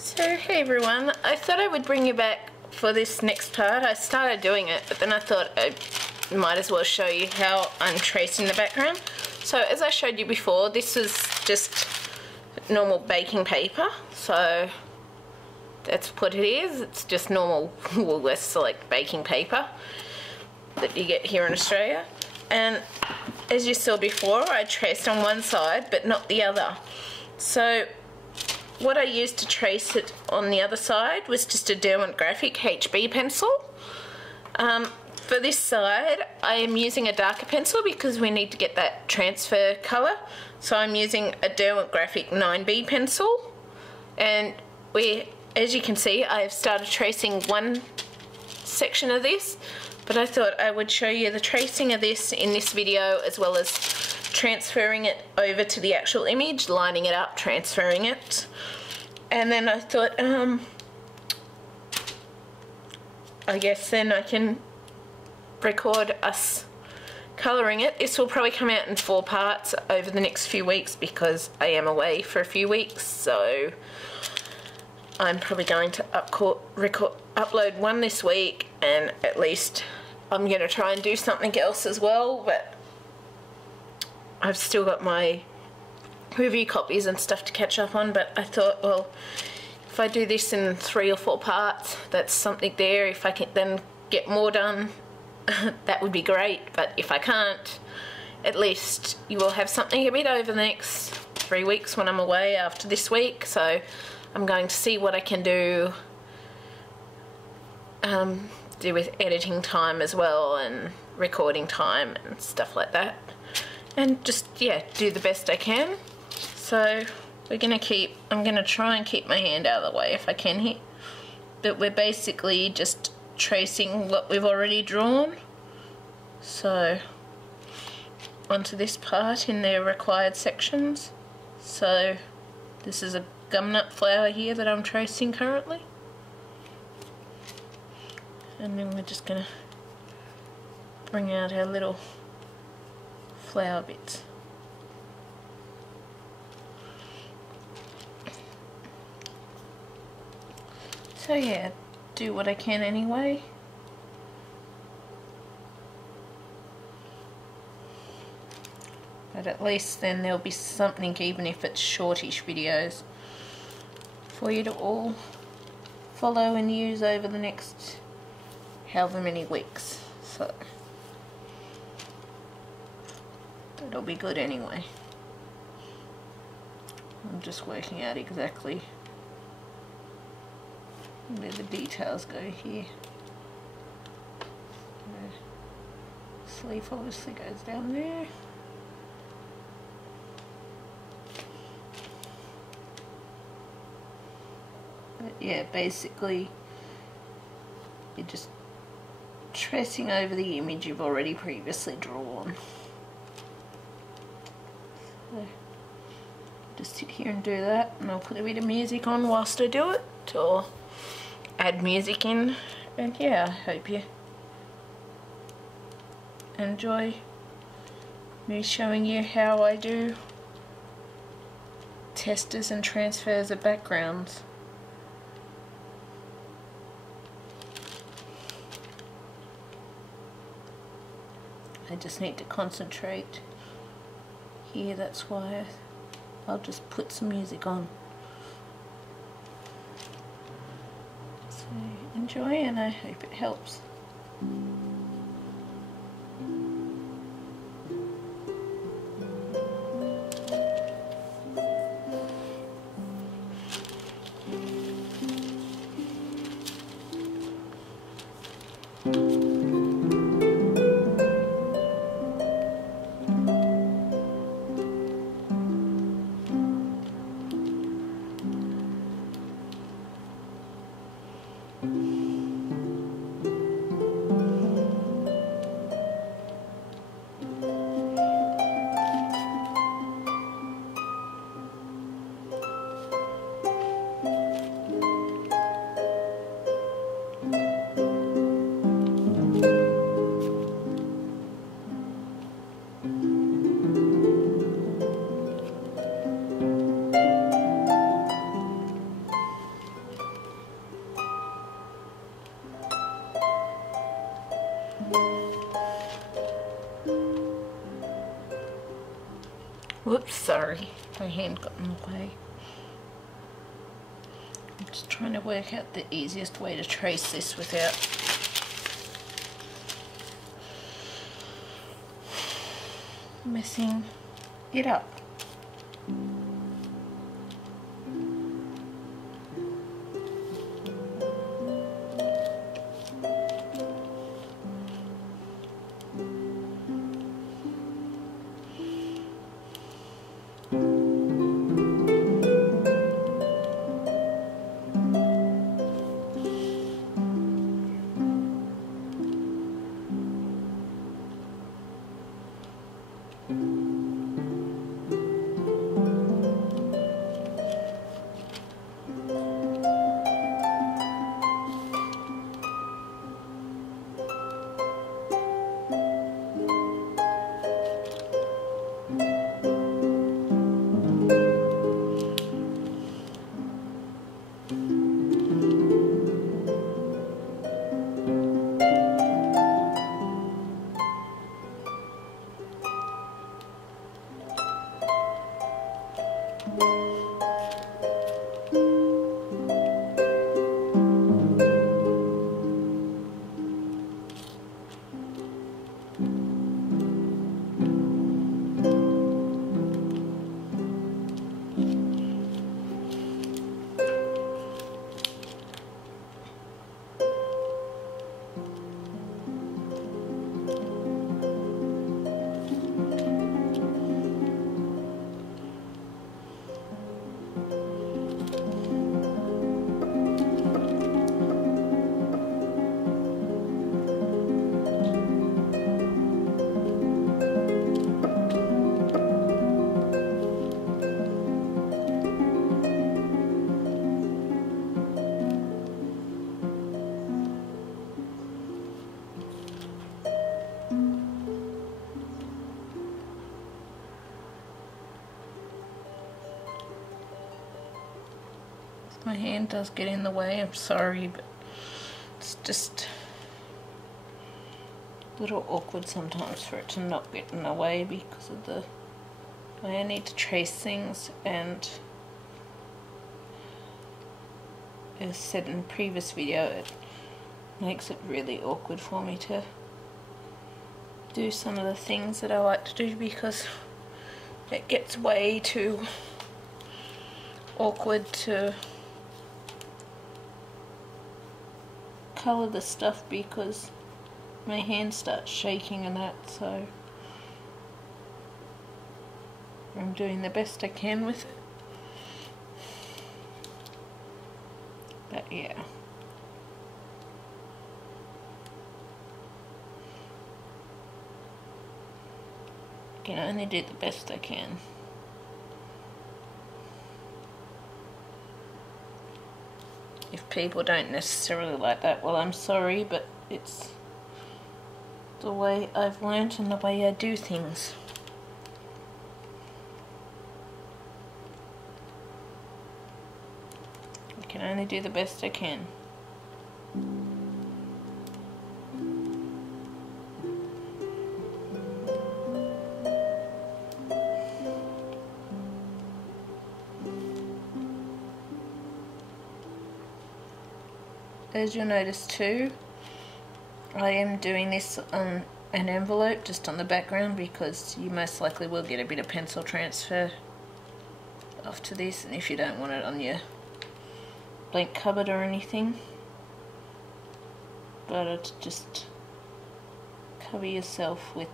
So hey everyone, I thought I would bring you back for this next part. I started doing it, but then I thought I might as well show you how I'm tracing the background. So as I showed you before, this was just normal baking paper, so that's what it is. It's just normal Woolworths Select baking paper that you get here in Australia. And as you saw before, I traced on one side but not the other. So what I used to trace it on the other side was just a Derwent Graphic HB pencil. For this side, I am using a darker pencil because we need to get that transfer colour. So I'm using a Derwent Graphic 9B pencil. And as you can see, I have started tracing one section of this, but I thought I would show you the tracing of this in this video, as well as transferring it over to the actual image, lining it up, transferring it. And then I thought, I guess then I can record us colouring it. This will probably come out in 4 parts over the next few weeks because I am away for a few weeks, so I'm probably going to upload one this week, and at least I'm going to try and do something else as well, but I've still got my review copies and stuff to catch up on. But I thought, well, if I do this in 3 or 4 parts, that's something there. If I can then get more done, that would be great. But if I can't, at least you will have something a bit over the next 3 weeks when I'm away after this week. So I'm going to see what I can do with editing time as well, and recording time and stuff like that, and just, yeah, do the best I can. So I'm gonna try and keep my hand out of the way if I can here, but we're basically just tracing what we've already drawn. So onto this part in their required sections. So this is a gumnut flower here that I'm tracing currently, and then we're just gonna bring out our little flower bits. So yeah, do what I can anyway. But at least then there'll be something, even if it's shortish videos, for you to all follow and use over the next however many weeks. So it'll be good anyway. I'm just working out exactly where the details go here. The sleeve obviously goes down there. But yeah, basically you're just tracing over the image you've already previously drawn. So just sit here and do that, and I'll put a bit of music on whilst I do it, or add music in, and yeah, I hope you enjoy me showing you how I do testers and transfers of backgrounds. I just need to concentrate here, that's why I'll just put some music on. So enjoy, and I hope it helps. sorry, my hand got in the way. I'm just trying to work out the easiest way to trace this without messing it up. My hand does get in the way, I'm sorry, but it's just a little awkward sometimes for it to not get in the way because of the way I need to trace things, and as said in the previous video, it makes it really awkward for me to do some of the things that I like to do because it gets way too awkward to colour the stuff because my hand starts shaking and that, so I'm doing the best I can with it. But yeah. I can only do the best I can. If people don't necessarily like that, well, I'm sorry, but it's the way I've learnt and the way I do things. I can only do the best I can. As you'll notice too, I am doing this on an envelope just on the background because you most likely will get a bit of pencil transfer after this, and if you don't want it on your blank cupboard or anything, but it's just cover yourself with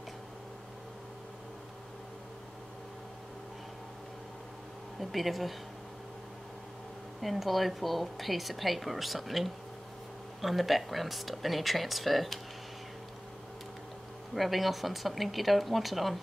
a bit of a envelope or piece of paper or something on the background, stop any transfer rubbing off on something you don't want it on.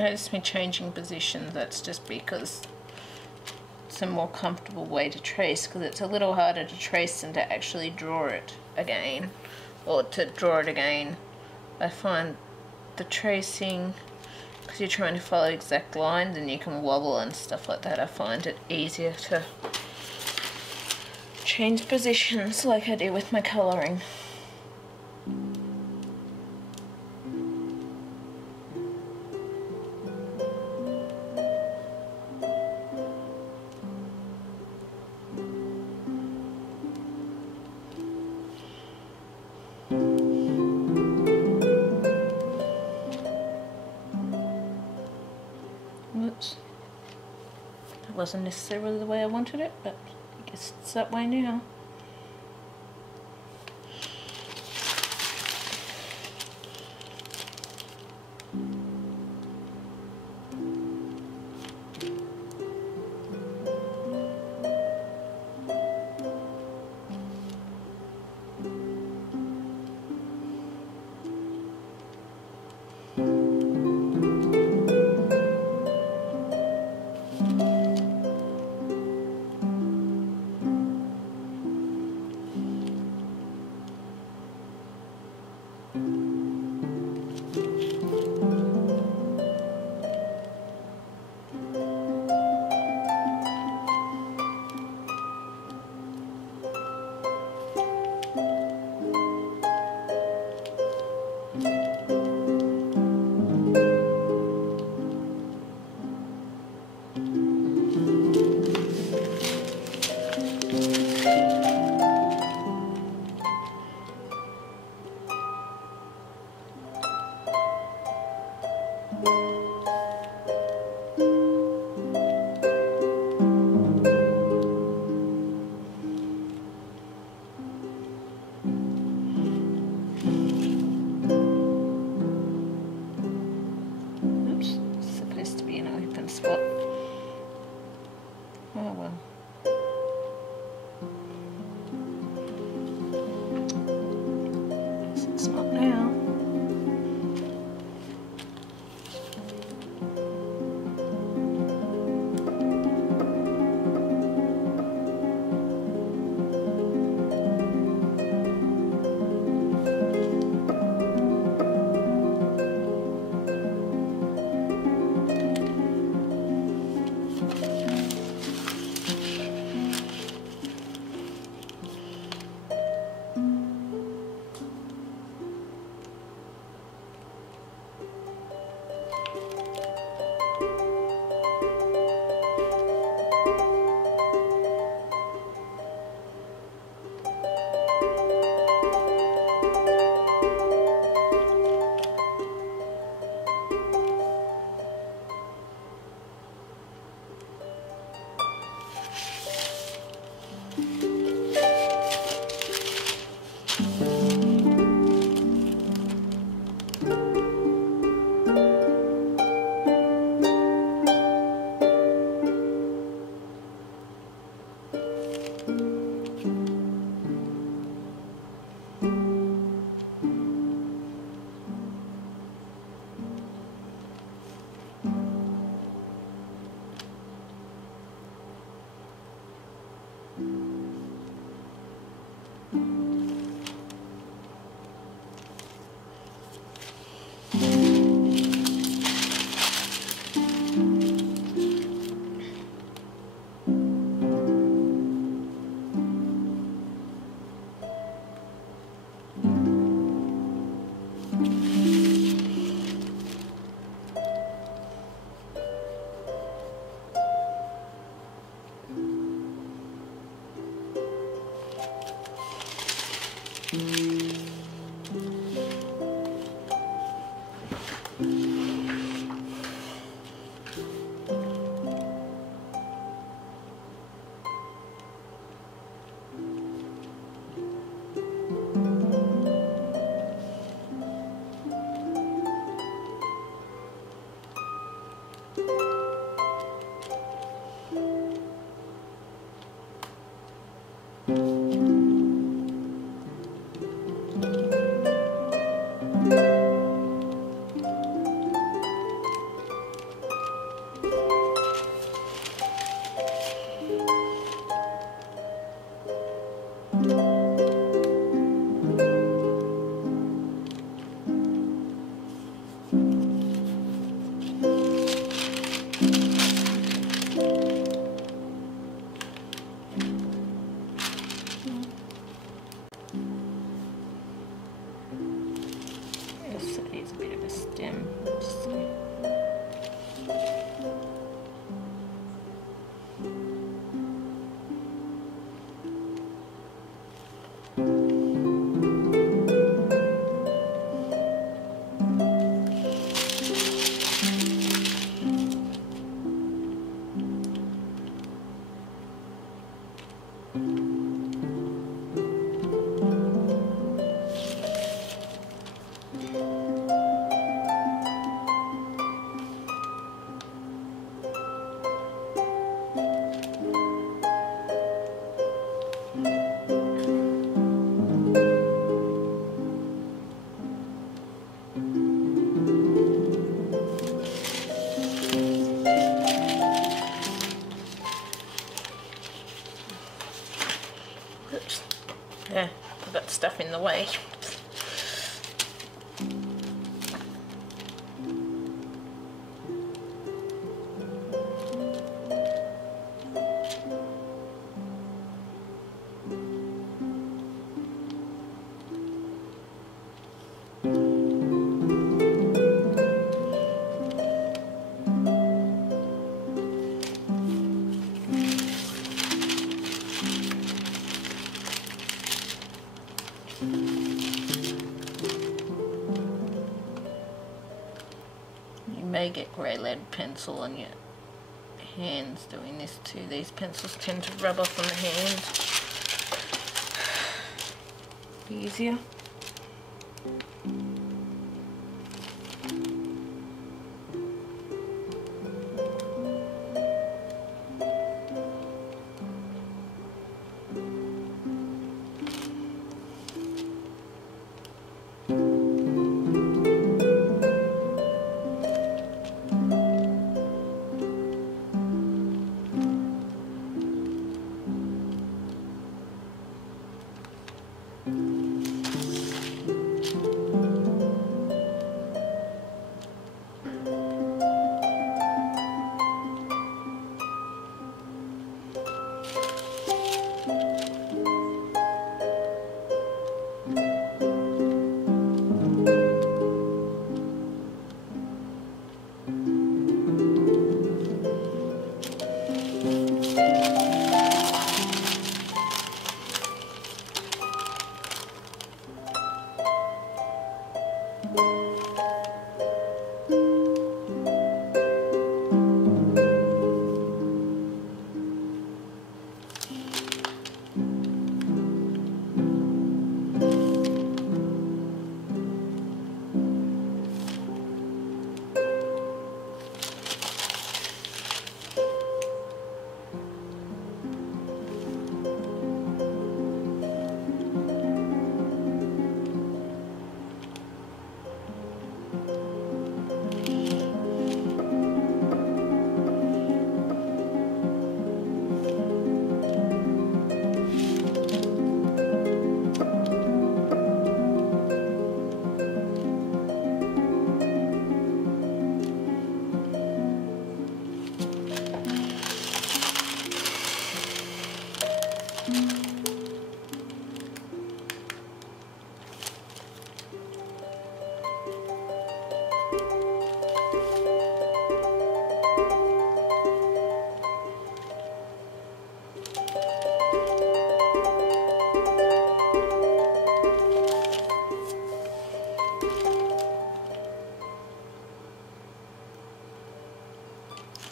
Notice me changing positions, that's just because it's a more comfortable way to trace, because it's a little harder to trace than to actually draw it again, or to draw it again. I find the tracing, because you're trying to follow exact lines and you can wobble and stuff like that, I find it easier to change positions like I do with my colouring. Whoops. That wasn't necessarily the way I wanted it, but I guess it's that way now. Oh well. Guess it's not now. way. You may get grey lead pencil on your hands doing this too. These pencils tend to rub off on the hands. Be easier.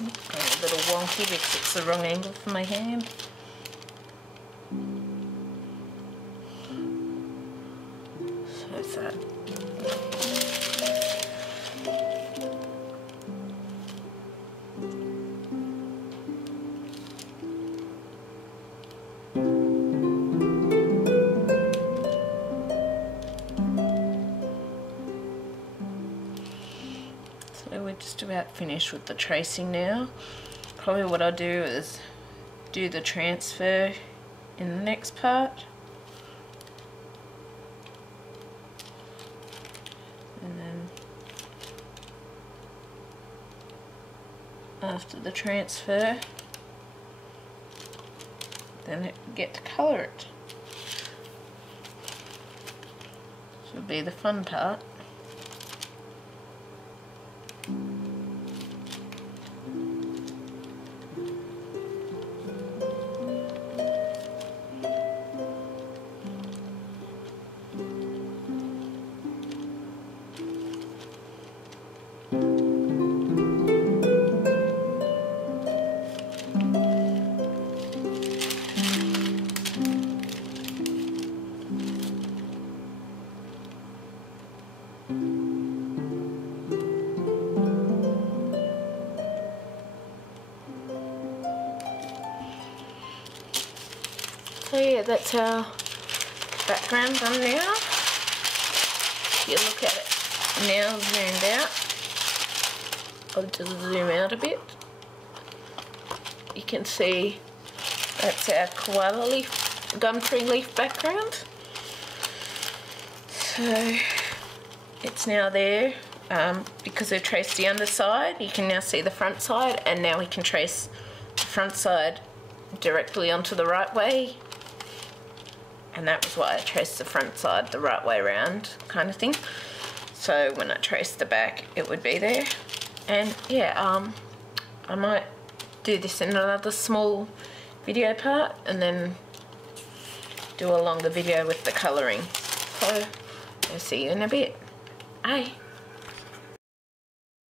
A little wonky because it's the wrong angle for my hand. So sad. So we're just about finished with the tracing now. Probably what I'll do is do the transfer in the next part. And then after the transfer, then get to colour it. This will be the fun part. So yeah, that's our background done now. If you look at it now zoomed out, I'll just zoom out a bit. You can see that's our koala leaf, gum tree leaf background. So it's now there. Because we've traced the underside, you can now see the front side, and now we can trace the front side directly onto the right way. And that was why I traced the front side the right way around, kind of thing. So when I trace the back, it would be there. And yeah, I might do this in another small video part, and then do a longer video with the colouring. So I'll see you in a bit. Bye.